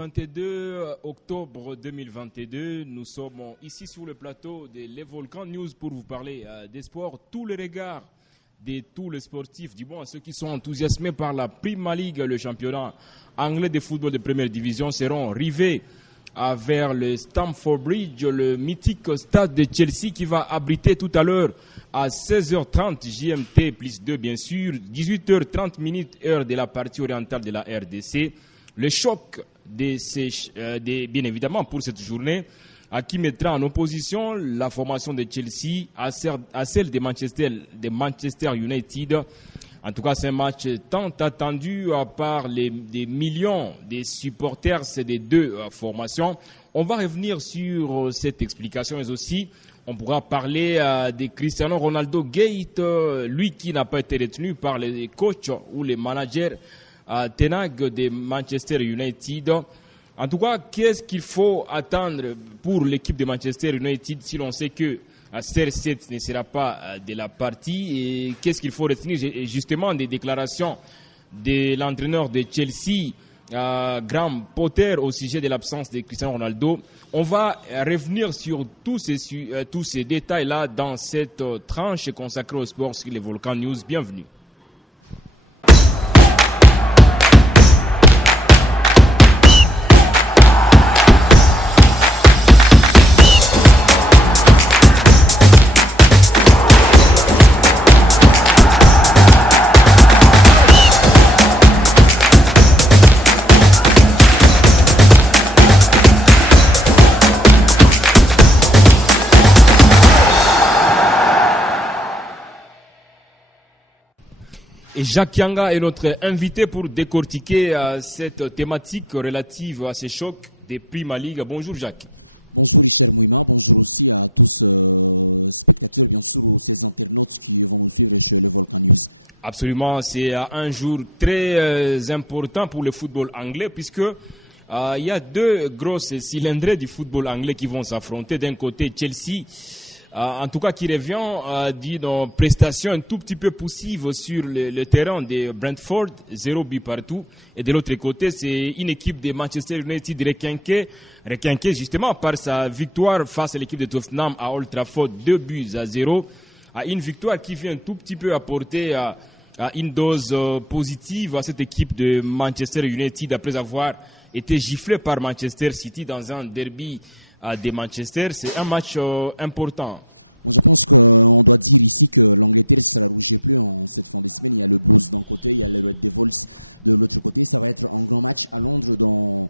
22 octobre 2022, nous sommes ici sur le plateau de Les Volcans News pour vous parler des sports. Tous les regards de tous les sportifs, du moins ceux qui sont enthousiasmés par la Premier League, le championnat anglais de football de première division, seront rivés vers le Stamford Bridge, le mythique stade de Chelsea qui va abriter tout à l'heure à 16h30 GMT plus 2 bien sûr, 18h30 minutes heure de la partie orientale de la RDC. Le choc bien évidemment pour cette journée qui mettra en opposition la formation de Chelsea à celle de Manchester United. En tout cas, c'est un match tant attendu par des millions de supporters des deux formations. On va revenir sur cette explication, mais aussi on pourra parler de Cristiano Ronaldo Gate, lui qui n'a pas été retenu par les coachs ou les managers Tenag de Manchester United. En tout cas, qu'est-ce qu'il faut attendre pour l'équipe de Manchester United si l'on sait que CR7 ne sera pas de la partie, et qu'est-ce qu'il faut retenir justement des déclarations de l'entraîneur de Chelsea, Graham Potter, au sujet de l'absence de Cristiano Ronaldo. On va revenir sur tous ces détails-là dans cette tranche consacrée au sport sur les Volcans News. Bienvenue. Et Jacques Yanga est notre invité pour décortiquer cette thématique relative à ces chocs des Premier League. Bonjour Jacques. Bonjour Richard Mouima, bonjour aussi à tous spectateurs, bien sûr, ou ces internautes qui vont nous suivre chez le Volcan News. Absolument, c'est un jour très important pour le football anglais puisque il y a deux grosses cylindrées du football anglais qui vont s'affronter. D'un côté Chelsea, en tout cas qui revient d'une prestation un tout petit peu poussive sur le terrain de Brentford, 0 but partout. Et de l'autre côté, c'est une équipe de Manchester United requinquée justement par sa victoire face à l'équipe de Tottenham à Old Trafford, 2-0. Une victoire qui vient un tout petit peu apporter une dose positive à cette équipe de Manchester United après avoir été giflée par Manchester City dans un derby de Manchester. C'est un match important. Bon, je pense qu'on doit dire ici que l'Angleterre ne sera rouge et bleu en cette fin de semaine. Il y a le Blues d'un côté, il y a le Red Devils de l'autre côté. Ça va être un grand match à Londres dans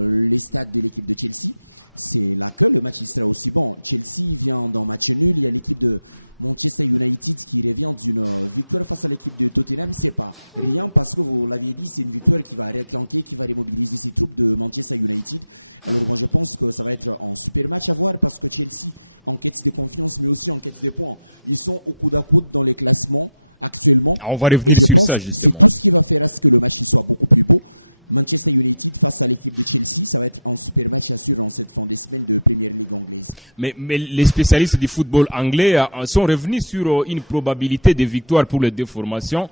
les stades de l'équipe de Chelsea. C'est là que le match il sera aussi bon. Chelsea vient d'un match nul. Il y a l'équipe de Manchester United qui revient d'une victoire face à l'équipe de Tottenham. C'est pas rien parce que vous l'aviez dit, c'est une victoire qui va réclanquer, qui va remobiliser ses troupes de Manchester United. Alors moi je pense que ça va être un super match à voir parce que Chelsea en quête de confiance mais aussi en quête de points. Ils sont au coude à coude dans les classements actuellement. On va revenir et je sur pense ça que justement. c'est tout ce qui va faire à ce que le match il soit beaucoup plus beau. Manchester United face à l'équipe de Chelsea, ça va être un super match assuré en cette fin de semaine de Premier League anglaise. Mais les spécialistes du football anglais sont revenus sur une probabilité de victoire pour les deux formations.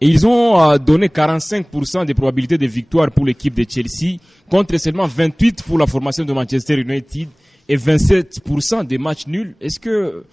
Et ils ont donné 45% de probabilité de victoire pour l'équipe de Chelsea, contre seulement 28% pour la formation de Manchester United et 27% des matchs nuls. Est-ce que,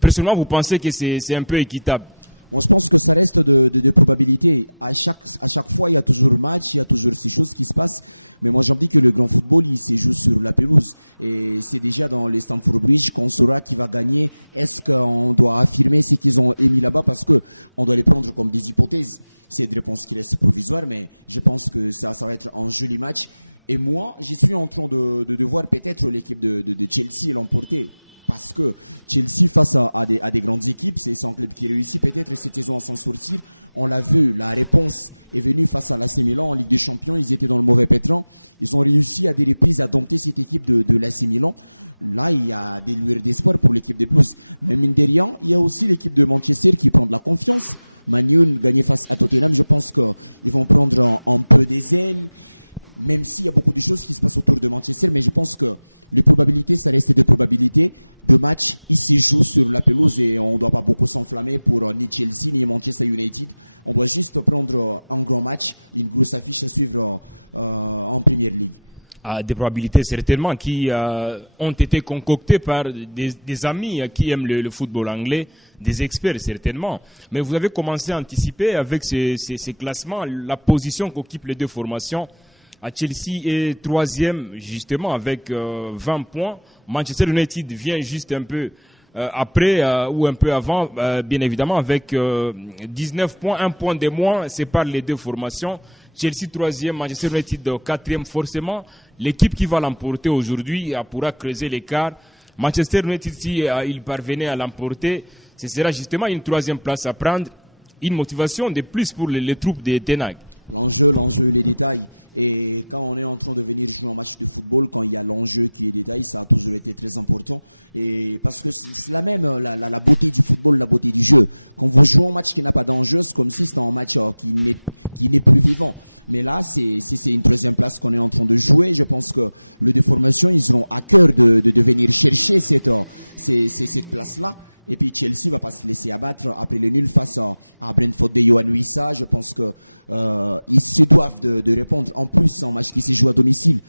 personnellement, vous pensez que c'est un peu équitable? Moi, je pense que ça reste de probabilité. À chaque fois, il y a toujours match, il y a toujours ces choses qui se passent. Mais moi, j'en dis que le grand football, il se joue sur la pelouse. Et c'est déjà dans les Stamford Bridge qu'on saura qui va gagner. Est-ce qu'on doit affirmer ce qu'ils ont émis là-bas parce que on doit les prendre comme des hypothèses. C'est des réponses qui restent provisoires, mais je pense que ça va être un joli match. Et moi, je suis en train de voir peut-être l'équipe de Chelsea l'emporter. Parce que Chelsea face à des grandes équipes, c'est un club qui réussit peut-être cette saison à s'en sortir. On l'a vu, la réponse est venue face à l'AC Milan en Ligue des Champions. Ils étaient dans le mauvais pétrin. Ils ont réussi à des reprises à dompter cette équipe de l'AC Milan. Là, il y a des lueurs d'espoir pour l'équipe des Blues. Mais mine de rien, il y a aussi l'équipe de Manchester qui prend de la confiance. Man U gagner face à Tottenham, je pense qu'ils vont prendre un peu des ailes. même s'il y a beaucoup de choses qui se passent autour de Manchester, mais je pense que les probabilités, ça reste des probabilités. De match, il se joue sur la pelouse et on ne doit pas beaucoup s'enflammer pour ni Chelsea ni Manchester United. On doit juste prendre un grand match, une grosse affiche à suivre en Premier League. Des probabilités certainement qui ont été concoctées par des amis qui aiment le football anglais, des experts certainement. Mais vous avez commencé à anticiper avec ces classements la position qu'occupent les deux formations. À Chelsea est troisième justement avec 20 points. Manchester United vient juste un peu après ou un peu avant, bien évidemment, avec 19 points, 1 point de moins sépare les deux formations. Chelsea troisième, Manchester United quatrième. Forcément, l'équipe qui va l'emporter aujourd'hui pourra creuser l'écart. Manchester United, si il parvenait à l'emporter, ce sera justement une troisième place à prendre, une motivation de plus pour les troupes de Ten Hag. L'enjeu, les détails. Et quand on est en train de venir jouer un match de football, quand il y a l'enjeu qui est détail, ça a toujours été très important. Et parce que c'est la même, la beauté du football, la beauté du jeu. Quand vous jouez un match qui n'a pas d'enjeu, c'est comme si c'était un match qui n'est plus vivant. Mais là, c'est une troisième place qu'on est en train de jouer. Je pense que les deux formations, ils auront à cœur de venir chercher cette place-là. Et puis Chelsea va pas se laisser abattre après le nul face à Brentford de Yohan Wissa. Je pense que ils se doivent de répondre. En plus, en match qui se joue à domicile,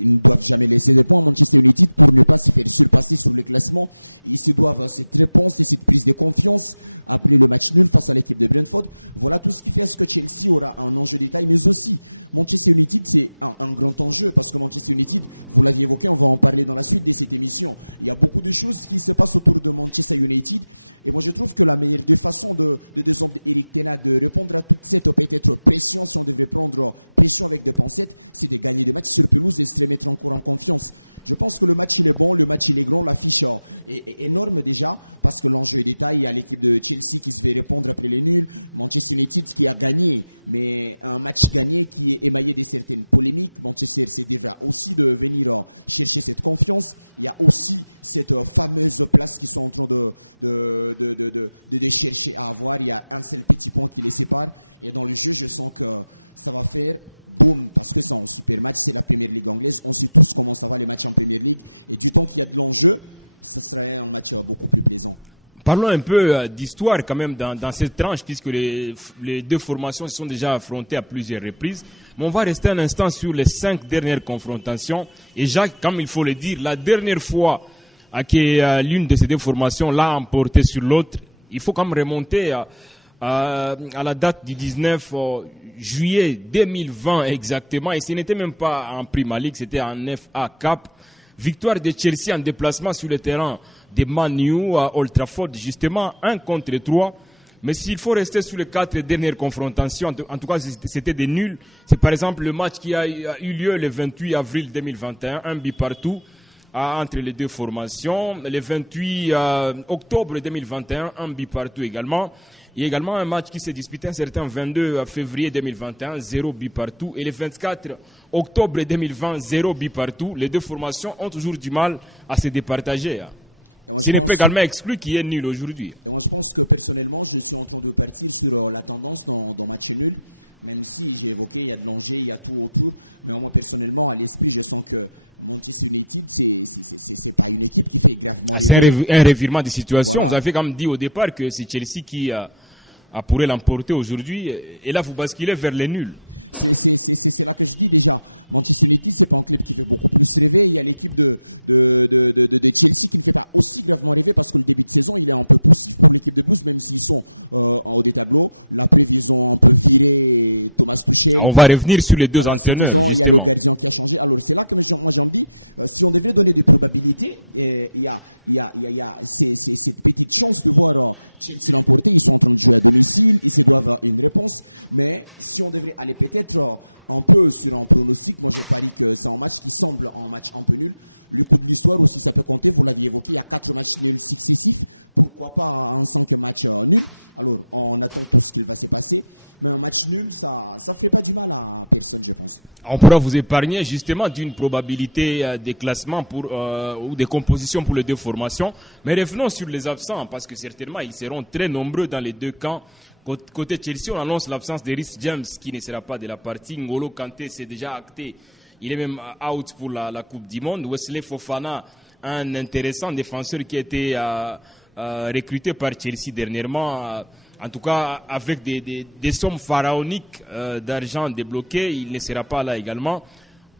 ils ne doivent jamais laisser des points à Manchester United pour ne pas se faire surpasser sur le classement. Ils se doivent cette réponse et cette prise de confiance après le match nul face à l'équipe de Brentford. Voilà tout ce qui fait à ce que Chelsea aura un enjeu détail, mais aussi Manchester United, c'est un grand enjeu parce que Manchester United, vous l'aviez évoqué, on va en parler dans la suite de cette émission. Il y a beaucoup de choses qui se passent autour de Manchester United et moi je trouve que la meilleure des façons de deux hommes d'Eric Ten Hag de répondre à toute cette peut-être pression, si on devrait prendre pression avec des pincettes, c'est de gagner des matchs sur pelouse et se mettre encore en confiance. Je pense que le match il est bon, le match il est grand, l'affiche est énorme déjà parce que l'enjeu est détail. Il y a l'équipe de Chelsea qui se fait répondre après les nuls, Manchester United qui a gagné, mais un match gagné qui est émaillé de certaines polémiques. Manchester se devra aussi de venir chercher cette confiance. Il y a aussi cette fameuse place qu'ils sont en train de chercher à avoir. Il y a un seul petit point qui les sépare et dans le jeu je sens que ça va faire boum, parce que c'est un super match, c'est la Première Ligue anglaise, on sait tous comment ça va les matchs en Première Ligue, et du temps qu'il y a de l'enjeu, ça serait un match beaucoup plus plaisant. Parlons un peu d'histoire quand même dans cette tranche, puisque les deux formations se sont déjà affrontées à plusieurs reprises. Mais on va rester un instant sur les 5 dernières confrontations. Et Jacques, comme il faut le dire, la dernière fois que l'une de ces deux formations l'a emporté sur l'autre, il faut quand même remonter à la date du 19 juillet 2020 exactement, et ce n'était même pas en Premier League, c'était en FA Cup. Victoire de Chelsea en déplacement sur le terrain de Man U à Old Trafford, justement 1-3. Mais s'il faut rester sur les 4 dernières confrontations, en tout cas c'était des nuls. C'est par exemple le match qui a eu lieu le 28 avril 2021, un but partout entre les deux formations. Le 28 octobre 2021, un but partout également. Il y a également un match qui s'est disputé un certain 22 février 2021, 0 but partout. Et le 24 octobre 2020, 0 but partout. Les deux formations ont toujours du mal à se départager. Ce n'est pas également exclu qu'il y ait nul aujourd'hui. Et moi je pense que personnellement, je suis en train de partir sur la tendance dans match nul. Même si j'ai évoqué, il y a de l'enjeu, il y a tout autour. Mais moi personnellement, à l'esprit, je sens que Manchester United, c'est pas une équipe qui fait gravement rêver. C'est un revirement de situation. Voilà. Vous avez quand même dit au départ que c'est Chelsea qui pourrait l'emporter aujourd'hui. Et là, vous basculez vers les nuls. C'est là que je dis déjà. Manchester United, c'est pas un club qui fait beaucoup plus rêver. Il y a l'équipe de Chelsea qui ne fait pas aussi gravement rêver parce que le début de saison, il est un peu poussif pour l'équipe de Blues, même s'ils sont en haut des tableaux. La preuve, ils ont un peu viré Thomas Tuchel. On va revenir sur les deux entraîneurs. Il y a le gardien qui a changé. Alors c'est là que moi j'en dis, si on devrait donner des probabilités, il y a cette petite chance de voir Chelsea l'emporter. Ils sont en train de jouer à domicile, ils se doivent avoir une réponse. Mais si on devrait aller peut-être un peu sur un pronostic, moi je parie que c'est un match qui semble un match un peu nul. Le coup de l'histoire aussi, ça peut compter, vous l'aviez évoqué, il y a 4 matchs nuls successifs, pourquoi pas un 5 matchs nuls. Alors on attend tout ce qu'il va se passer, mais un match nul, ça fait pas du mal à personne, je pense. On pourra vous épargner justement d'une probabilité des classements ou des compositions pour les deux formations, mais revenons sur les absents, parce que certainement ils seront très nombreux dans les deux camps Côté Chelsea, on annonce l'absence de Reece James qui ne sera pas de la partie. N'Golo Kanté, c'est déjà acté. Il est même out pour la Coupe du Monde. Wesley Fofana, un intéressant défenseur qui a été recruté par Chelsea dernièrement. En tout cas, avec des sommes pharaoniques d'argent débloquées, il ne sera pas là également.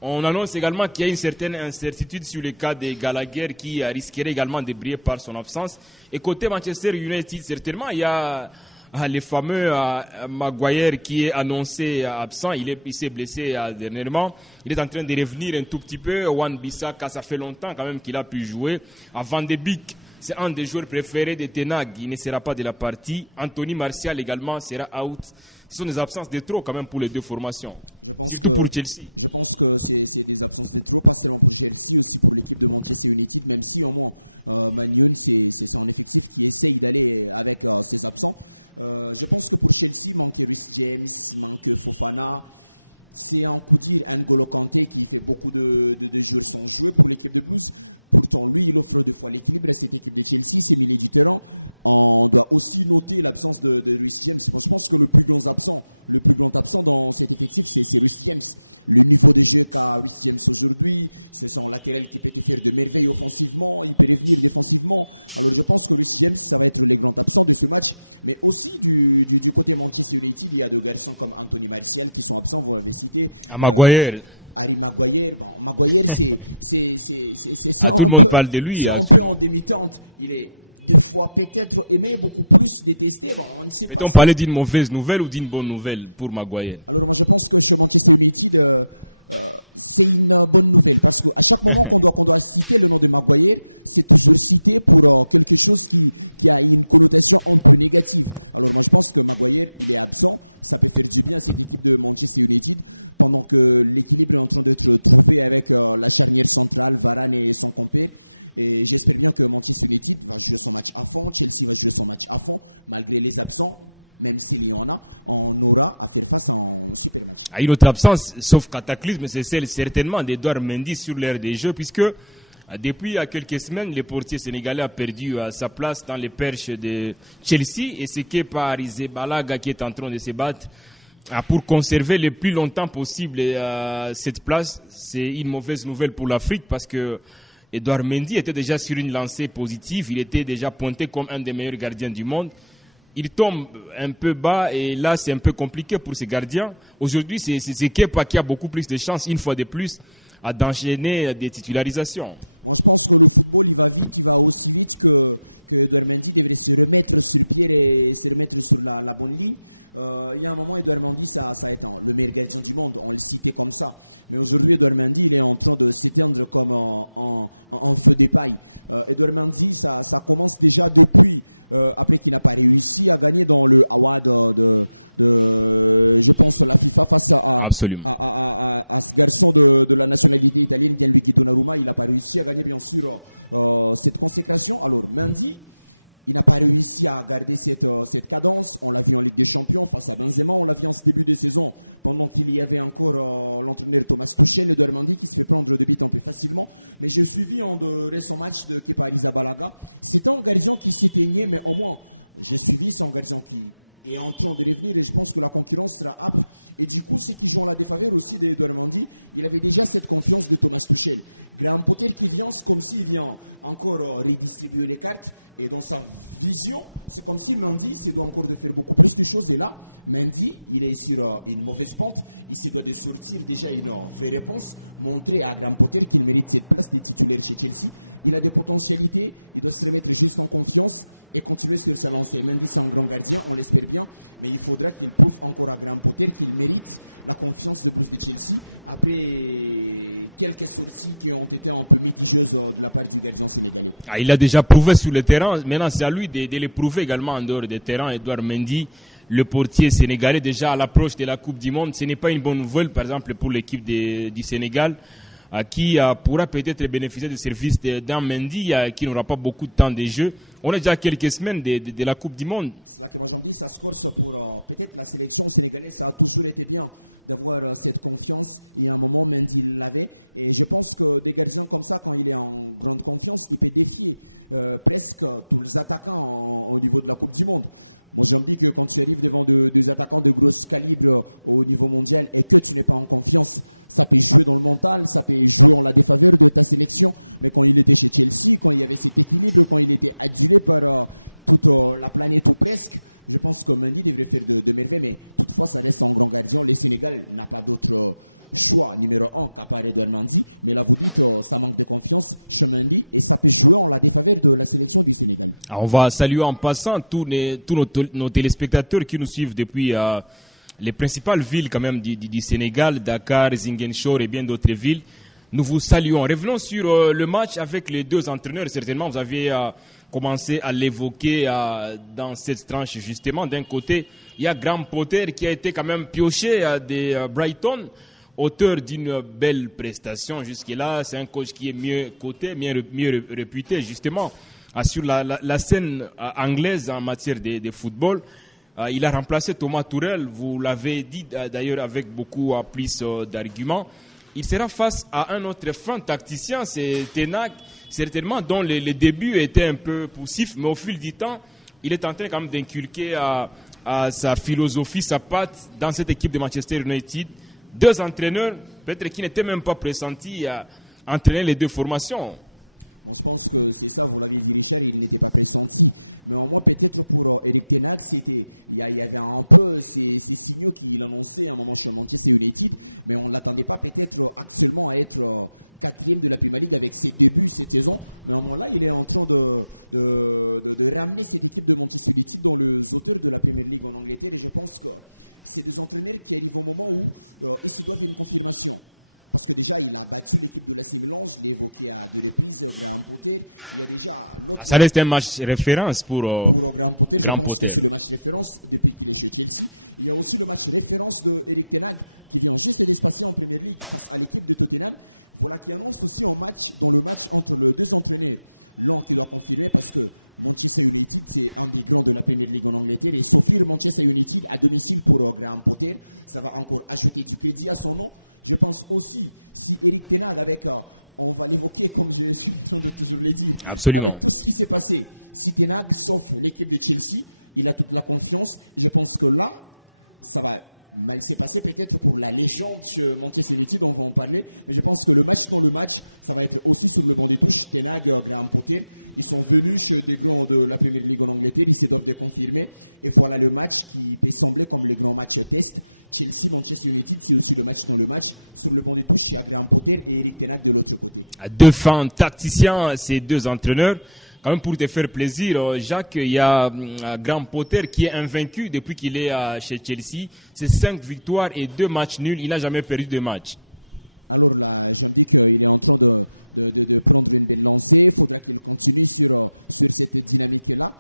On annonce également qu'il y a une certaine incertitude sur le cas de Gallagher qui risquerait également de briller par son absence. Et côté Manchester United, certainement, il y a le fameux Maguire qui est annoncé absent. Il s'est blessé dernièrement. Il est en train de revenir un tout petit peu. Wan-Bissaka, ça fait longtemps quand même qu'il a pu jouer. Van de Beek, c'est un des joueurs préférés de Ten Hag. Il ne sera pas de la partie. Anthony Martial également sera out. Ce sont des absences de trop quand même pour les deux formations. Je pense surtout pour Chelsea. Je pense que c'est des absences de trop, pas seulement pour Chelsea, aussi pour l'équipe de Manchester United, même si au moins Man United c'est son effectif qui essaye d'aller avec ses absents. Je pense que pour Chelsea, manque Reece James, manque Fofana. C'est un coup dire N'Golo Kanté qui fait beaucoup de joueurs sans jouer pour l'équipe de Blues. Pourtant, lui, il offre deux fois l'équilibre à cette équipe de Chelsea, c'est milieu du terrain. On doit aussi noter l'absence de Reece James. Je pense que le plus grand absent dans cet effectif, c'est Reece James. Le niveau de jeu qu'a Reece James aujourd'hui, c'est son latéral qui peut te faire de merveilles offensivement, il peut revenir défensivement. Alors, je pense que Reece James, ça va être le grand absent de ce match. Mais aussi, du côté Manchester United, il y a deux garçons comme Anthony Martial qui sont absents, vous l'avez cité. Maguire. Harry Maguire, Maguire c'est tout le monde parle de lui. C'est un peu en demi-teinte. Il est deux fois peut-être aimé, beaucoup plus détesté. On ne sait pas. On parlait d'une mauvaise nouvelle ou d'une bonne nouvelle pour Maguire? Alors moi je pense que chez Manchester United, c'est une bonne nouvelle parce qu'à chaque moment qu'on doit citer le nom de Maguire, c'est toujours cité pour quelque chose qui a une connotation un peu négative. Alors moi je pense que Maguire, il est absent, ça peut faire du bien à cette équipe de Manchester United pendant que l'équilibre est en train d'être trouvé avec la charnière centrale, Varane et son compère. Et j'espère bien que Manchester United va jouer son match à fond, Chelsea va jouer son match à fond, malgré les absents. Même s'il y en a, on aura à faire face à un super match. Une autre absence, sauf cataclysme, c'est celle certainement d'Edouard Mendy sur l'aire des jeux, puisque depuis quelques semaines, le portier sénégalais a perdu sa place dans les perches de Chelsea, et c'est Kepa Arrizabalaga qui est en train de se battre pour conserver le plus longtemps possible cette place. C'est une mauvaise nouvelle pour l'Afrique, parce que Edouard Mendy était déjà sur une lancée positive, il était déjà pointé comme un des meilleurs gardiens du monde. Il tombe un peu bas et là c'est un peu compliqué pour ces gardiens. Aujourd'hui c'est Kepa qui a beaucoup plus de chances, une fois de plus, d'enchaîner des titularisations. Moi je pense que le football il va vite, il va aussi vite que Edouard Mendy devrait se remettre sur pied et se remettre sur la bonne ligne. Il y a un moment, Edouard Mendy, ça a été le meilleur gardien du monde, on le citait comme ça. Mais aujourd'hui, Edouard Mendy, il est en train de s'éteindre comme un feu de paille. Edouard Mendy, ça commence déjà depuis, après qu'il n'a pas réussi à gagner dans le award je pense, la FIFA face à ce garçon de la nationalité italienne, Gianluigi Donnarumma. Il n'a pas réussi à gagner, bien sûr, cette consécration. Alors, Mendy, il n'a pas réussi à garder cette cadence. On l'a vu en Ligue des Champions face à Benzema. On l'a vu en ce début de saison pendant qu'il y avait encore l'entraîneur Thomas Tuchel, Edouard Mendy, qui se fait prendre de buts un peu facilement. Mais j'ai suivi en de récents matchs de Kepa Arrizabalaga. C'est un gardien qui s'éteignait, mais au moins, j'ai suivi, c'est un gardien qui est en train de revenir et je pense que la concurrence sera âpre. Et du coup, c'est qui joue en la défaveur aussi d'Edouard Mendy. Il avait déjà cette confiance de Thomas Tuchel. Graham Potter qui vient, c'est comme s'il vient encore redistribuer les cartes. Et dans sa vision, c'est comme si Mendy se doit encore de faire beaucoup plus de choses. Et là, Mendy, il est sur une mauvaise pente. Il se doit de sortir déjà une vraie réponse, montrer à Graham Potter qu'il mérite cette place de titulaire chez Chelsea. Il a des potentialités, il doit se remettre juste en confiance et continuer sur sa lancée. Mendy, c'est un grand gardien, on l'espère bien, mais il faudra qu'il prouve encore à Graham Potter qu'il mérite la confiance de Blues de Chelsea après quelques sorties qui ont été un peu mitigeuses de la part du gardien sénégalais. Il a déjà prouvé sur le terrain, maintenant c'est à lui de le prouver également en dehors des terrains. Edouard Mendy, le portier sénégalais, déjà à l'approche de la Coupe du Monde, ce n'est pas une bonne nouvelle par exemple pour l'équipe du Sénégal, qui pourra peut-être bénéficier des services d'un Mendy qui n'aura pas beaucoup de temps de jeu. On est déjà à quelques semaines de la Coupe du Monde. C'est là que moi j'en dis, ça se corse pour peut-être la sélection sénégalaise. Ça a toujours été bien d'avoir cette confiance. Il y a un moment, Mendy l'avait. Et je pense que des gardiens comme ça, quand il est en grande confiance, il peut défier presque tous les attaquants au niveau de la Coupe du Monde. Moi, je me dis que quand tu arrives devant deux attaquants de gros calibre au niveau mondial et que tu n'es pas en confiance, ça peut jouer dans le mental, ça peut jouer en la défaveur de ta sélection. Mais quand il était chez Chelsea, quand il y avait cet équilibre, quand il était adulé par toute la planète ou presque, je pense que Mendy devrait faire de merveilles. Mais toutefois, ça reste un grand gardien. Le Sénégal n'a pas d'autre choix numéro 1 qu'à part Edouard Mendy. Mais là, vous dites, ça manque de confiance chez Mendy et ça peut jouer en la défaveur de la sélection du Sénégal. Alors, on va saluer en passant tous nos téléspectateurs qui nous suivent depuis les principales villes quand même du Sénégal, Dakar, Ziguinchor et bien d'autres villes. Nous vous saluons. Revenons sur le match avec les deux entraîneurs. Certainement, vous avez commencé à l'évoquer dans cette tranche justement. D'un côté, il y a Graham Potter qui a été quand même pioché des Brighton, auteur d'une belle prestation jusque-là. C'est un coach qui est mieux coté, mieux réputé justement sur la scène anglaise en matière de football. Il a remplacé Thomas Tuchel, vous l'avez dit d'ailleurs avec beaucoup plus d'arguments. Il sera face à un autre fin tacticien, c'est Ten Hag, certainement dont les débuts étaient un peu poussifs, mais au fil du temps, il est en train quand même d'inculquer à sa philosophie, sa patte dans cette équipe de Manchester United. Deux entraîneurs, peut-être qui n'étaient même pas pressentis à entraîner les deux formations. Bon, je pense que c'est ça, vous l'aviez dit Richard, il n'était pas pressenti. Mais au moins peut-être pour Erik Ten Hag, il y avait un peu ces signaux qu'il annonçait à un moment chez Manchester United, mais on ne l'attendait pas peut-être actuellement à être quatrième de la Premier League avec ses débuts cette saison. Mais au moment là, il est en train de ramener cette équipe de Manchester United dans les auteurs de la Premier League en Angleterre. Et je pense que c'est des entraîneurs qui arrivent au moment où ils se doivent une confirmation. Parce que déjà, il a battu l'équipe de l'AC Milan, je l'ai évoqué à deux reprises, Graham Potter. Il y a déjà l'autre. Ça reste un match référence pour Graham Potter. Je pense que c'est le match référence depuis qu'il est chez Chelsea. Il y a aussi le match référence de Erik Ten Hag qui vient juste de se passer en Premier League face à l'équipe de Tottenham. Voilà qui annonce aussi un match dans le match entre les deux entraîneurs. L'un qui doit confirmer parce que Manchester United, c'est un des grands de la Premier League en Angleterre. Et s'offrir Manchester United à domicile pour Graham Potter, ça va encore ajouter du crédit à son nom. Je pense aussi, si Erik Ten Hag avec, on va l'évoquer comme je suis en train de toujours le dire, absolument, avec tout ce qui s'est passé, si Ten Hag sauf l'équipe de Chelsea, il a toute la confiance. Et je pense que là, ça va mal s'est passé peut-être pour la légende chez Manchester United, on va en parler. Mais je pense que le match dans le match, ça va être aussi sur le banc des touches. Ten Hag, Graham Potter, ils sont venus chez des grands de la Premier League en Angleterre, ils se doivent de confirmer. Et voilà le match qui peut sembler comme les grands matchs test. Chelsea, Manchester United, c'est aussi le match dans le match. Sur le banc des touches, il y a Graham Potter et Erik Ten Hag de l'autre côté. Deux fins tacticiens, ces deux entraîneurs. Quand même pour te faire plaisir, Jacques, il y a Graham Potter qui est invaincu depuis qu'il est chez Chelsea. C'est 5 victoires et 2 matchs nuls. Il n'a jamais perdu de match. Alors là, je me dis qu'il est en train de prendre une belle lancée. Il faudra qu'il continue sur cette dynamique-là.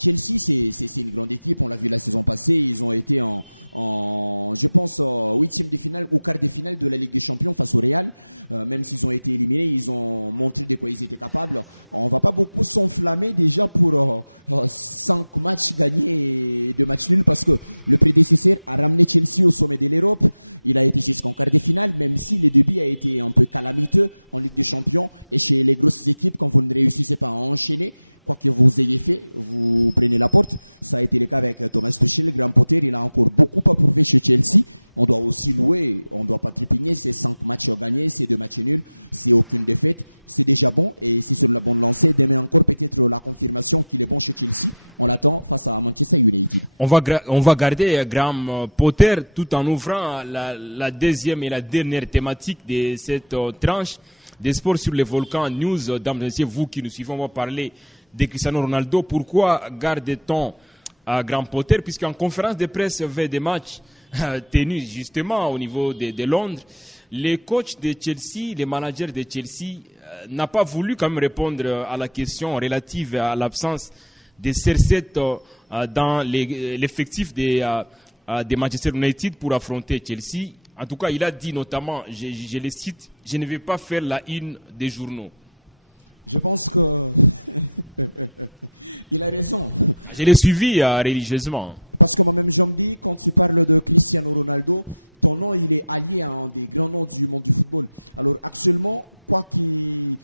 Chelsea, c'est une grande équipe. On l'a vu la saison passée. Ils ont été je pense, huitième de finale ou quart de finale de la Ligue des Champions face au Real. Même s'ils ont été éliminés, ils ont montré de quoi ils étaient capables. On va pas beaucoup s'enflammer déjà pour 5 matchs gagnés et 2 matchs nuls parce que le prédécesseur a ramené Chelsea au sommet de l'Europe. Il a été jusqu'en quart de finale, même si le début a été un peu calamiteux en Ligue des Champions. Et chez les grosses équipes, quand vous ne réussissez pas à enchaîner, quoi que vous ayez fait, vous prenez la porte. Ça a été le cas avec Thomas Tuchel. Graham Potter, il a encore beaucoup à prouver chez Chelsea. On doit aussi louer, on ne doit pas trépigner. C'est 5 matchs gagnés, c'est 2 matchs nuls, c'est aucune défaite. C'est déjà bon et c'est sur la bonne lancée. Demain encore peut-être la confirmation qu'il est bon chez Chelsea. On l'attend face à Manchester United. On va garder Graham Potter tout en ouvrant la deuxième et la dernière thématique de cette tranche des sports sur les volcans news. Dames et messieurs, vous qui nous suivez, on va parler de Cristiano Ronaldo. Pourquoi garde-t-on à Graham Potter? Puisqu'en conférence de presse veille des matchs tenus justement au niveau de Londres, les coachs de Chelsea, les managers de Chelsea n'a pas voulu quand même répondre à la question relative à l'absence de CR7 dans l'effectif de Manchester United pour affronter Chelsea. En tout cas, il a dit notamment, je le cite, je ne vais pas faire la une des journaux. Je pense que il a raison. Je l'ai suivi religieusement. Parce que moi-même, je me dis, quand tu parles de Cristiano Ronaldo, ton nom, il est allié à un des grands noms du monde du football. Alors, actuellement, quoi qu'il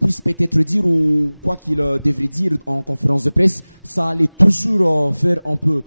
puisse peut-être dire ou quoi qu'il devrait dire en conférence de presse, ça allait toujours faire un peu,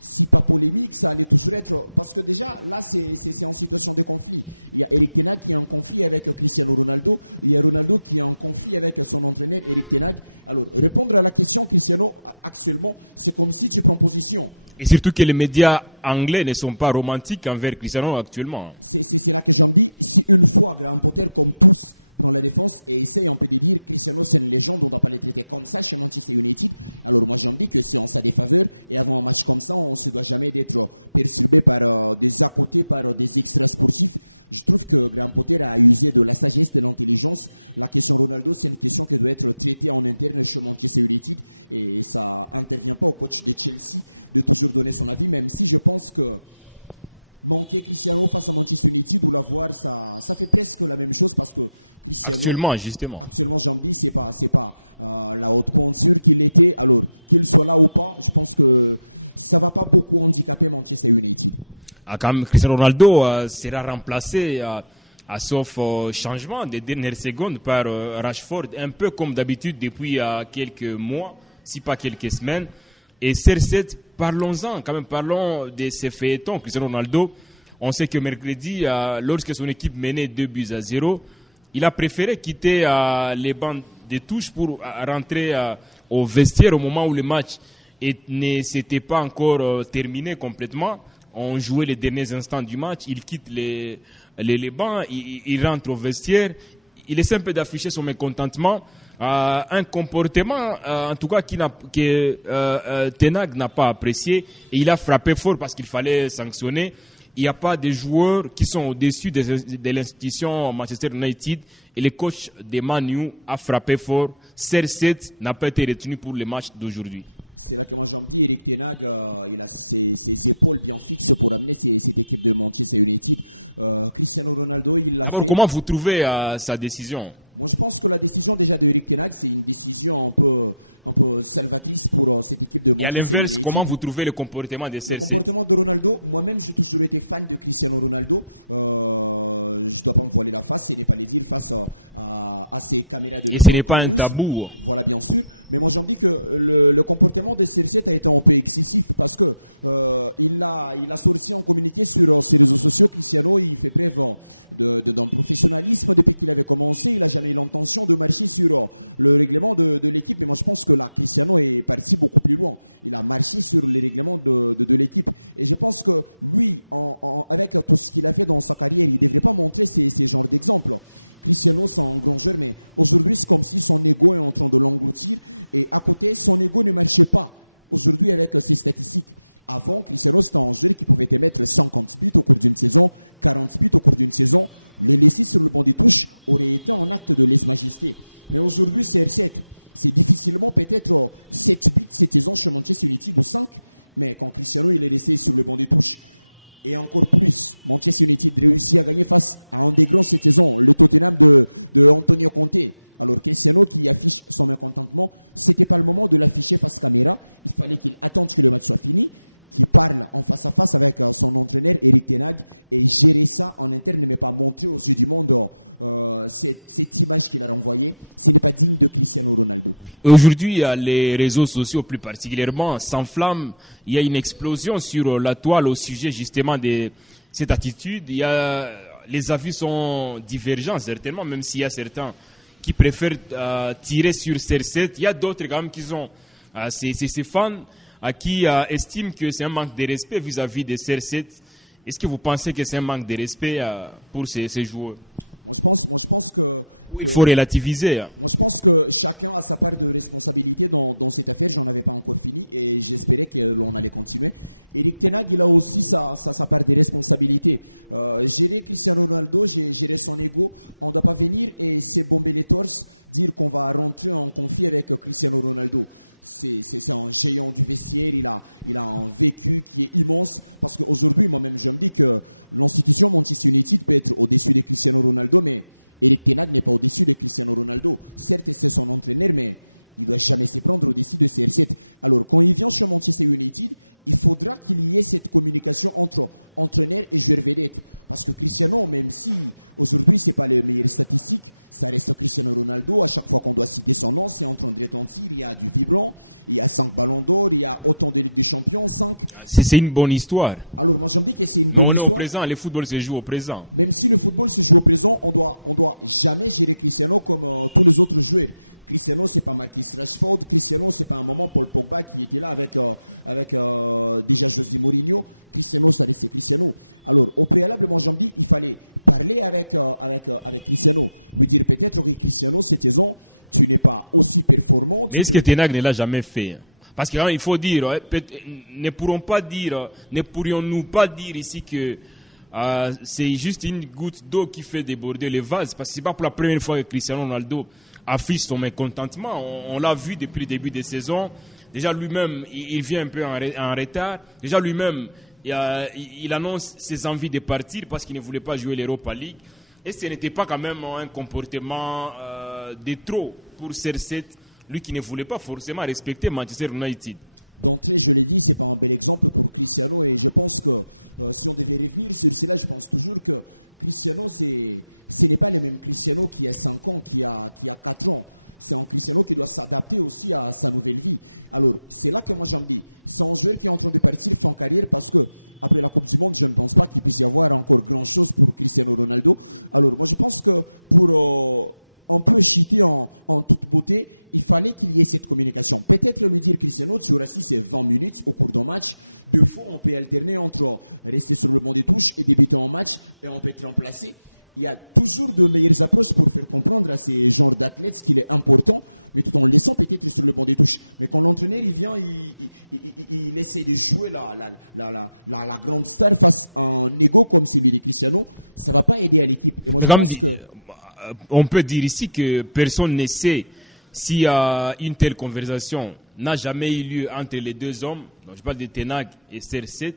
si pas polémique, ça allait toujours être, parce que déjà, là, c'est en situation de conflit. Il y a Erik ten Hag qui est en conflit avec Cristiano Ronaldo, il y a Ronaldo qui est en conflit avec son entraîneur Erik ten Hag. Alors, répondre à la question, Cristiano, actuellement, c'est comme si tu prends position. Et surtout que les médias anglais ne sont pas romantiques envers Cristiano actuellement. C'est là que j'en dis, si une fois Graham Potter, comme tous, prend la défense et essaye un peu de dire Cristiano c'est une légende, on ne doit pas les traiter comme ça chez Manchester United. Alors moi j'en dis que c'est en sa défaveur et avant un match comme ça on ne se doit jamais d'être perturbé par des à côté, par des extras sportifs. Je trouve que Graham Potter a usé de la sagesse, de l'intelligence. La question Ronaldo c'est une question qui doit être traitée en interne chez Manchester United et ça intervient pas au coach de Chelsea de toujours donner son avis, même si je pense que manquer Cristiano face à Manchester United ou l'avoir, ça fait presque la même chose parce que Cristiano. Actuellement, j'en dis, c'est pas la haute pointure qu'il était. Alors, qu'il soit là ou pas, je pense que ça va pas beaucoup handicaper Manchester United. Quand même, Cristiano Ronaldo sera remplacé, sauf changement des dernières secondes par Rashford, un peu comme d'habitude depuis quelques mois, si pas quelques semaines. Et CR7, parlons-en, quand même, parlons de ces feuilletons. Cristiano Ronaldo, on sait que mercredi, lorsque son équipe menait 2-0, il a préféré quitter les bancs de touche pour rentrer au vestiaire au moment où le match ne s'était pas encore terminé complètement. On jouait les derniers instants du match, il quitte les bancs, il rentre au vestiaire, il essaie un peu d'afficher son mécontentement. Un comportement en tout cas que Ten Hag n'a pas apprécié et il a frappé fort parce qu'il fallait sanctionner. Il n'y a pas de joueurs qui sont au-dessus de l'institution Manchester United et le coach de Man U a frappé fort. CR7 n'a pas été retenu pour le match d'aujourd'hui. C'est là que moi j'en dis, Erik ten Hag, il a ses épaules bien fixes pour amener cette équipe de Manchester United. Cristiano Ronaldo, il l'a fait. Comment vous trouvez sa décision? Moi, je pense que la décision déjà de Erik ten Hag, c'est une décision un peu salvatrice pour cette équipe de Manchester United. Et à l'inverse, comment vous trouvez le comportement de CR7? Le comportement de Ronaldo, moi-même, j'ai toujours été fan de Cristiano Ronaldo. Je dois pas me voiler la face, ce n'est pas les dire face à ces caméras de l'époque. Et ce n'est pas un tabou. Voilà, bien sûr. Mais moi, j'en dis que le comportement de CR7 a été un peu excessif parce que il a sorti en communiqué sur ses réseaux sociaux. Cristiano, il fait preuve d'un professionnalisme depuis qu'il avait commencé. Il a jamais eu l'intention de marcher sur le règlement de l'équipe. Mais moi, je pense que là, Cristiano est parti beaucoup plus loin. Il a marché sur les règlements de l'équipe. Et je pense que lui, avec tout ce qu'il a fait dans sa carrière, il ne devrait pas montrer ces genres d'exemples. Cristiano, c'est un grand joueur, mais aujourd'hui, c'est comme si son ego est en train de l'engloutir. Et à côté, son ego ne marchait pas. Aujourd'hui, avec ses statistiques. Avant, Cristiano, c'était un joueur qui pouvait émettre 50 buts au cours d'une saison, 40 buts au cours d'une saison. Le laisser sur le banc des touches aurait été un acte de lèse-majesté. Mais aujourd'hui, CR7, c'est difficilement peut-être 7 buts cette saison chez Manchester United ou 5. Mais quand Cristiano, il est resté sur le banc des touches, et encore plus, Manchester United réussit à gagner face à un des grands cette saison, le Tottenham de Antonio Conte. Alors Cristiano qui affiche son mécontentement, c'était pas le moment de l'afficher face caméra. Il fallait qu'il attende que le match soit fini, qu'il parle en face à face avec son entraîneur Erik ten Hag et gérer ça en interne, mais pas montrer aux yeux du monde cette image qu'il a renvoyée. Ce n'est pas digne de Cristiano Ronaldo. Aujourd'hui, les réseaux sociaux plus particulièrement s'enflamment. Il y a une explosion sur la toile au sujet justement de cette attitude. Les avis sont divergents certainement, même s'il y a certains qui préfèrent tirer sur CR7. Il y a d'autres quand même qui sont ces fans qui estiment que c'est un manque de respect vis-à-vis de CR7. Est-ce que vous pensez que c'est un manque de respect pour ces joueurs? Moi, je pense que il faut relativiser. Moi, je pense que chacun a sa part de responsabilité dans cette affaire. J'en avais pas encore fini et j'espérais que l'on allait continuer. Erik ten Hag, il a aussi sa part de responsabilité. Gérer Cristiano Ronaldo, gérer son ego. On ne doit pas venir et se bomber les torses, dire qu'on va rentrer en conflit avec Cristiano Ronaldo. C'est un géant du vestiaire, il a un vécu qui est immense, parce qu'aujourd'hui, moi-même, je me dis que l'institution Manchester United peut être au-dessus de Cristiano Ronaldo, mais Erik ten Hag n'est pas au-dessus de Cristiano Ronaldo. Certes, c'est son entraîneur, mais il doit jamais se prendre au-dessus de CR7. Alors, quand il vient sur Manchester United, il faudra qu'il y ait cette communication entre entraîneur et joueur vedette. Parce que Cristiano, même si aujourd'hui c'est pas les meilleures statistiques, ça reste Cristiano Ronaldo. À chaque fois qu'on doit citer son nom, c'est en train de retentir. Il y a du vibrant, il y a 5 ballons d'or, il y a autant de Ligue des Champions, 5. C'est une bonne histoire. Alors, moi, je me dis que c'est une bonne histoire. On est au présent, le football se joue au présent. Même si le football se joue au présent, on doit jamais gérer Cristiano comme tous les autres joueurs. Cristiano, c'est pas Marcus Rashford. Cristiano, c'est pas un moment Paul Pogba qui était là avec déjà José Mourinho. Cristiano, ça reste Cristiano. Alors, au préalable, moi, j'en dis, il fallait parler avec Cristiano. Lui dire peut-être que Cristiano, cette saison, tu n'es pas aussi performant. Mais est-ce que ten Hag ne l'a jamais fait? Parce qu'il faut dire, ne pourrions-nous pas dire ici que c'est juste une goutte d'eau qui fait déborder le vase? Parce que c'est pas pour la première fois que Cristiano Ronaldo affiche son mécontentement. On l'a vu depuis le début des saisons. Déjà lui-même, il vient un peu en retard. Déjà lui-même, il annonce ses envies de partir parce qu'il ne voulait pas jouer l'Europa League. Et ce n'était pas quand même un comportement de trop pour CR7, lui qui ne voulait pas forcément respecter Manchester United. D'entrée, je l'ai dit, c'est pas un bel exemple pour Cristiano, et je pense que si on devait revenir sur cela, je pense toujours que Cristiano, ce n'est pas le même Cristiano qui a 5 ans, qui a 4 ans. C'est un Cristiano qui doit s'adapter aussi à sa nouvelle vie. Alors, c'est là que moi j'en dis, c'est un joueur qui est en train de partir fin carrière, parce que après la Coupe du Monde, je ne pense pas qu'il puisse y avoir encore grand chose pour Cristiano Ronaldo. Alors, moi je pense que pour on peut cheater en toute beauté, il fallait qu'il y ait cette communication. Peut-être lui dire, Cristiano, tu auras 6 et 20 minutes au cours d'un match. Deux fois, on peut alterner entre rester sur le banc des touches et débuter en match, et on peut te remplacer. Il y a toujours de meilleures approches pour faire comprendre à ces genres d'athlètes qu'il est important, mais tout en le laissant peut-être sur le banc des touches. Mais quand l'entraîneur il vient, il essaie de jouer la grande star face à un ego comme celui de Cristiano, ça va pas aider à l'équipe. Et moi, je pense que on peut dire ici que personne ne sait si une telle conversation n'a jamais eu lieu entre les deux hommes. Donc, je parle de ten Hag et CR7.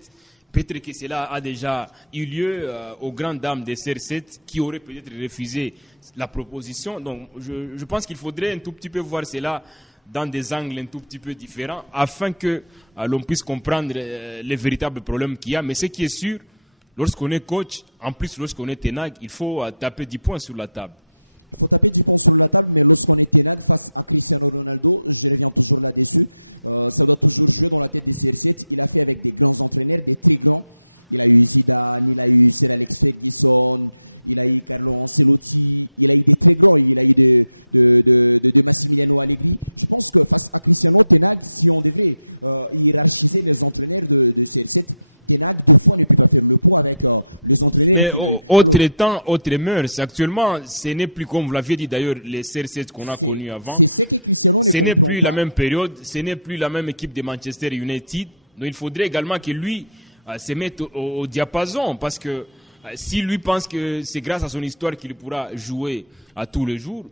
Peut-être que cela a déjà eu lieu aux grandes dames de CR7 qui auraient peut-être refusé la proposition. Donc, je pense qu'il faudrait un tout petit peu voir cela dans des angles un tout petit peu différents afin que l'on puisse comprendre les véritables problèmes qu'il y a. Mais ce qui est sûr, lorsqu'on est coach, en plus lorsqu'on est ten Hag, il faut taper 10 points sur la table. Il faut taper 10 points sur la table, mais lorsqu'on est ten Hag face à Cristiano Ronaldo, je reviens toujours là-dessus, ça doit toujours jouer dans la tête des CR7. Il a fait avec des grands entraîneurs, des très grands. Il a eu Zidane, il a eu Sir Alex Ferguson, il a eu Carlo Ancelotti, il a eu des très grands, il a eu de Massimiliano Allegri. Je pense que face à Cristiano, ten Hag, si on devrait hiérarchiser les entraîneurs de CR7, ten Hag, 2 fois, ne peut pas faire le poids avec les entraîneurs qu'il a eu. Autre temps, autre mœurs. Actuellement, ce n'est plus comme vous l'aviez dit d'ailleurs, les CR7 qu'on a connus avant. C'est ce que Cristiano ne comprend pas. Ce n'est plus la même période, ce n'est plus la même équipe de Manchester United. Donc il faudrait également que lui se mette au diapason, parce que si lui pense que c'est grâce à son histoire qu'il pourra jouer à tous les jours,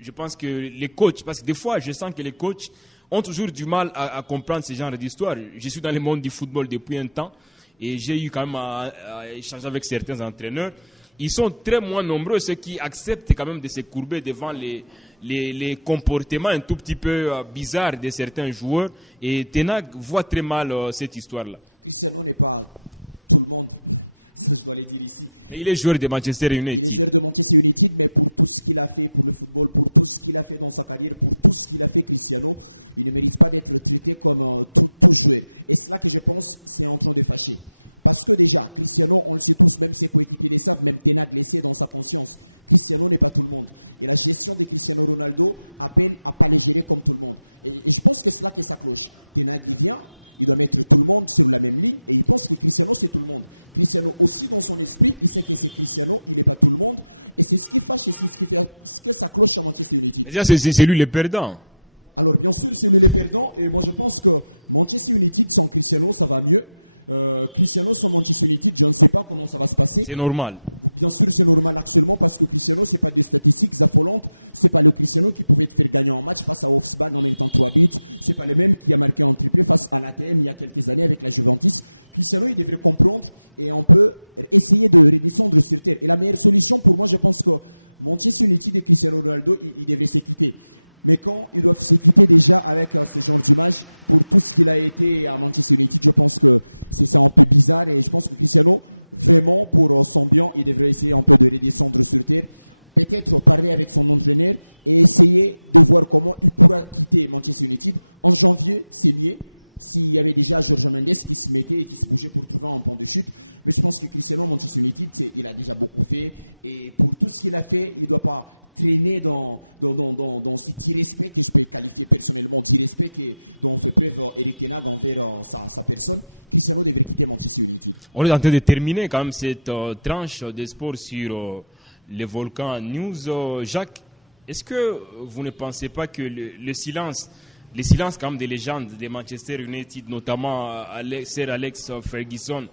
je pense que les coachs, parce que des fois je sens que les coachs ont toujours du mal à comprendre ce genre d'histoire. Je suis dans le monde du football depuis un temps et j'ai eu quand même à échanger avec certains entraîneurs. Ils sont très moins nombreux, ceux qui acceptent quand même de se courber devant les comportements un tout petit peu bizarres de certains joueurs. Et ten Hag voit très mal cette histoire-là. Cristiano n'est pas tout le monde. Ça, je dois le dire ici. Et il est joueur de Manchester United. Il est joueur de Manchester United, mais pour tout ce qu'il a fait pour le football, pour tout ce qu'il a fait dans sa carrière, pour tout ce qu'il a fait Cristiano, il ne mérite pas d'être traité comme tout joueur. Et c'est là que je pense c'est en train de fâcher. Parce que déjà, Cristiano, on le sait tous, même ses coéquipiers le savent, même ten Hag le sait dans sa conscience. Cristiano n'est pas tout le monde. Et la gestion de Cristiano Ronaldo appelle à pas les gérer comme tout le monde. Et je pense que c'est là que ça cloche. Ten Hag, il vient, il doit mettre tout le monde sur la même ligne, et il pense que Cristiano, c'est tout le monde. Cristiano aussi, dans son esprit, il sait que c'est Cristiano, il n'est pas tout le monde. Et c'est ce qui fâche, et c'est ce qui fait que ça cloche à Manchester United. Déjà, c'est lui le perdant. Alors, bien sûr, c'est lui le perdant. Et moi, je pense que Manchester United, sans Cristiano, ça va mieux. Cristiano sans Manchester United, je ne sais pas comment ça va se passer. C'est normal. Bien sûr, c'est normal actuellement parce que Cristiano, c'est pas des statistiques affolantes. C'est pas le Cristiano qui pouvait te faire gagner en match face à Wolfsburg en mettant 3 buts. C'est pas le même qui a marqué un triplé face à l'ATM il y a quelques années avec la Juventus. Cristiano, il devrait comprendre et on peut essayer de redescendre sur terre. Et la meilleure solution pour moi, je pense que Manchester United et Cristiano Ronaldo, ils devraient se quitter. Mais quand ils doivent se quitter déjà avec ce genre d'image, pour tout ce qu'il a été à Manchester United, je pense que c'est un peu bizarre et je pense que Cristiano, vraiment, pour son bien, il devrait essayer un peu de redescendre sur terre. Peut-être parler avec son entraîneur et essayer de voir comment il pourra quitter Manchester United. En janvier, c'est mieux. S'il y avait déjà Jorge Mendes qui se mettait et qui se bougeait pour trouver un point de chute. Mais je pense que Cristiano, Manchester United, il a déjà beaucoup fait. Et pour tout ce qu'il a fait, il ne doit pas traîner dans cet irrespect que je peux qualifier personnellement d'irrespect dont fait preuve Eric Ten Hag envers sa personne. Cristiano devrait quitter Manchester United. On est en train de terminer quand même cette tranche des sports sur les volcans news. Jacques, est-ce que vous ne pensez pas que le silence quand même des légendes de Manchester United, notamment Sir Alex Ferguson,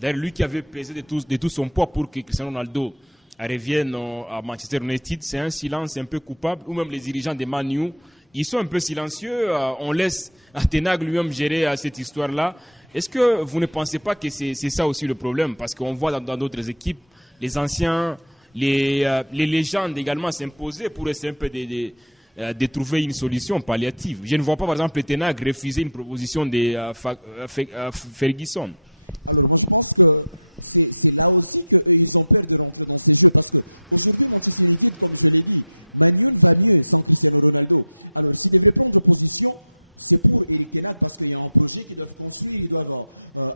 d'ailleurs lui qui avait pesé de tout son poids pour que Cristiano Ronaldo revienne à Manchester United, c'est un silence un peu coupable, ou même les dirigeants de Man U, ils sont un peu silencieux, on laisse Ten Hag lui-même gérer cette histoire-là. Est-ce que vous ne pensez pas que c'est ça aussi le problème? Parce qu'on voit dans d'autres équipes, les anciens, les légendes également s'imposer pour essayer un peu de trouver une solution palliative. Je ne vois pas par exemple Ten Hag refuser une proposition de Ferguson. Alors moi je pense que c'est là aussi qu'ils ont peur de rentrer dans ces jeux parce que aujourd'hui Manchester United, comme je l'ai dit, Man U va mieux sans Cristiano Ronaldo. Alors s'ils devraient prendre position, c'est pour Eric Ten Hag parce qu'il y a un projet qu'ils doivent construire, ils doivent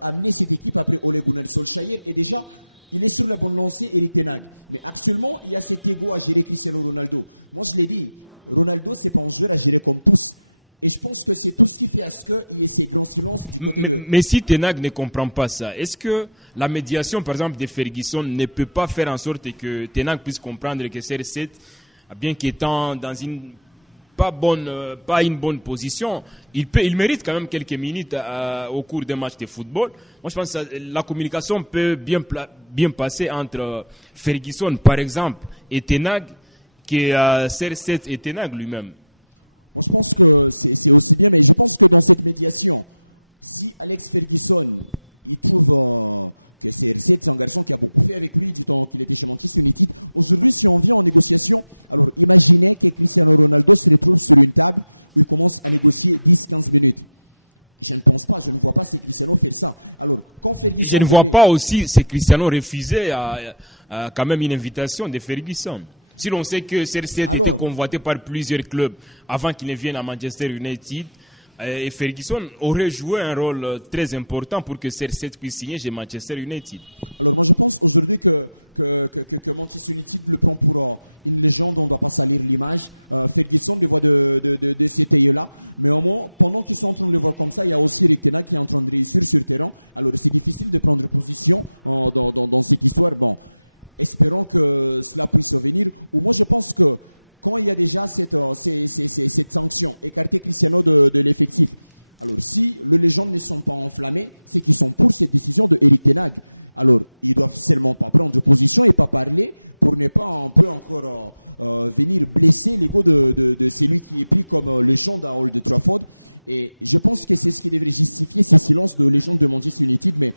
amener cette équipe après Ole Gunnar Solskjaer et déjà il est sur la bonne lancée Eric Ten Hag. Mais actuellement il y a cet ego à gérer Cristiano Ronaldo. Moi je l'ai dit, Ronaldo c'est pas un joueur à gérer comme tous. Et je pense que c'est tout ce qui fait à ce qu'il y ait ces grands silences du côté de... Mais si Ten Hag ne comprend pas ça, est-ce que la médiation, par exemple, de Ferguson ne peut pas faire en sorte que Ten Hag puisse comprendre que CR7, bien qu'étant dans une pas une bonne position, il mérite quand même quelques minutes au cours d'un match de football. Moi, je pense que la communication peut bien passer entre Ferguson, par exemple, et Ten Hag, que CR7 et Ten Hag lui-même. Moi, je pense que c'est aussi bien, mais je pense que dans cette médiation, si Alex Ferguson, il trouve que CR7, c'est un garçon qui a beaucoup fait avec lui du temps qu'il était chez Manchester United. Aujourd'hui, si on vient en négociation, alors imaginez que Cristiano Ronaldo se retrouve sur une table où il commence à négocier 10-15 minutes. Je ne vois pas c'est Cristiano faire ça. Alors, quand Ferguson... Je ne vois pas aussi c'est Cristiano refuser quand même une invitation de Ferguson. Si l'on sait que CR7 était convoité par plusieurs clubs avant qu'il ne vienne à Manchester United, et Ferguson aurait joué un rôle très important pour que CR7 puisse signer chez Manchester United. Alors moi je pense aujourd'hui que Manchester United le prend pour une légende, on ne doit pas salir l'image. Ferguson le voit de cet œil-là, mais au moins pendant qu'ils sont en train de le voir comme ça, il y a aussi Eric Ten Hag qui est en train de réussir sur le terrain. Alors c'est difficile de prendre position dans cette histoire. Bon. Espérons que cela puisse venir. Ou moi, je pense que quand il y a déjà cette sanction, écarter Cristiano de l'effectif. Alors, si les légendes ne sont pas enflammés, c'est qu'ils sont pour cette décision de Eric Ten Hag. Alors, ils doivent seulement pas prendre position et pas parler pour ne pas un peu encore venir blesser l'ego de celui qui est pris comme légende à Old Trafford. Et je pense que c'est ce qui devrait justifier ces silences de légende de Manchester United, mais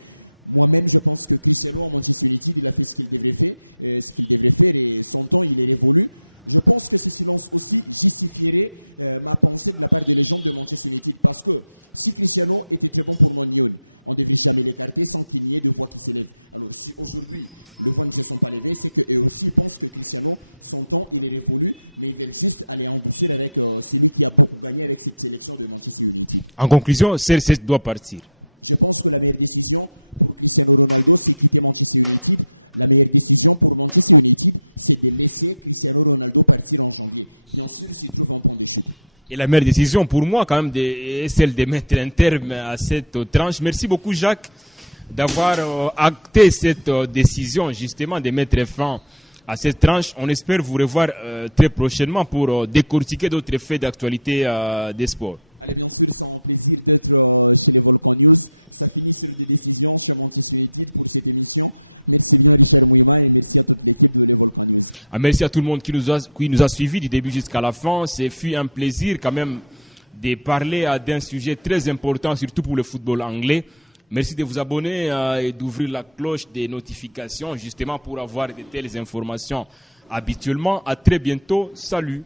moi-même, je pense que Cristiano à Manchester United, il a fait ce qu'il devrait faire et son temps, il est révolu. Je pense que ces silences aussi justifieraient ma pensée de la part des légendes de Manchester United. Parce que si Cristiano était très bon pour Man U, on ne devrait jamais l'écarter sans qu'il n'y ait de voix qui s'élèvent. Alors si aujourd'hui, les voix ne se sont pas levées, c'est qu'eux aussi pensent que Cristiano, son temps, il est révolu, mais ils veulent juste aller endoucir avec celui qui a beaucoup gagné avec cette sélection de Manchester United. En conclusion, CR7 doit partir. Je pense que la meilleure décision pour Cristiano Ronaldo, c'est quitter Manchester United. La meilleure décision pour Manchester United, c'est de laisser Cristiano Ronaldo partir en janvier. Bien sûr, s'il trouve un point de chute. Et la meilleure décision pour moi, quand même, est celle de mettre un terme à cette tranche. Merci beaucoup, Jacques, d'avoir acté cette décision, justement, de mettre fin à cette tranche. On espère vous revoir très prochainement pour décortiquer d'autres faits d'actualité des sports. Allez, bien sûr, c'est un plaisir d'être chez les Volcan News. Ça finit sur des décisions chez Manchester United pour cette émission. Merci bien Richard Mouima et merci à toute l'équipe de les Volcan News. Merci à tout le monde qui nous a suivis du début jusqu'à la fin. C'est fut un plaisir quand même de parler d'un sujet très important, surtout pour le football anglais. Merci de vous abonner et d'ouvrir la cloche des notifications justement pour avoir de telles informations habituellement. À très bientôt. Salut.